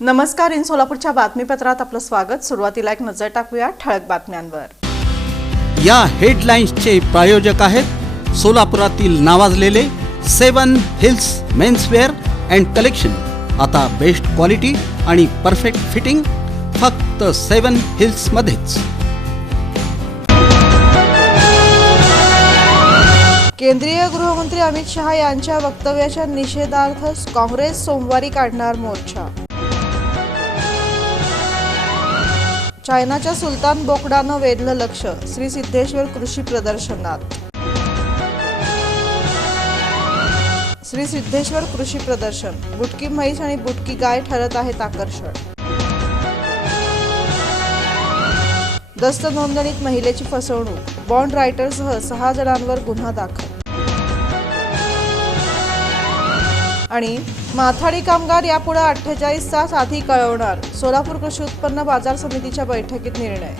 नमस्कार. इन सोलापूरच्या बातमीपत्रात आपलं स्वागत. सुरुवातीला एक नजर टाकूया ठळक बातम्यांवर. या हेडलाईन्सचे प्रायोजक आहेत सोलापुरातील नावाजलेले 7 हिल्स मेन्सवेअर अँड कलेक्शन. आता बेस्ट क्वालिटी आणि परफेक्ट फिटिंग फक्त 7 हिल्स मध्येच. केंद्रीय गृहमंत्री अमित शहा यांच्या वक्तव्याच्या निषेधार्थ काँग्रेस सोमवारी काढणार मोर्चा. चायनाच्या सुलतान बोकडानं वेधलं लक्ष. श्री सिद्धेश्वर कृषी प्रदर्शनात. श्री सिद्धेश्वर कृषी प्रदर्शन. बुटकी म्हैस आणि बुटकी गाय ठरत आहेत आकर्षण. दस्त नोंदणीत महिलेची फसवणूक. बॉन्ड रायटरसह 6 जणांवर गुन्हा दाखल. आणि माथाडी कामगार यापुढे 48 तास आधी कळवणार. सोलापूर कृषी उत्पन्न बाजार समितीच्या बैठकीत निर्णय.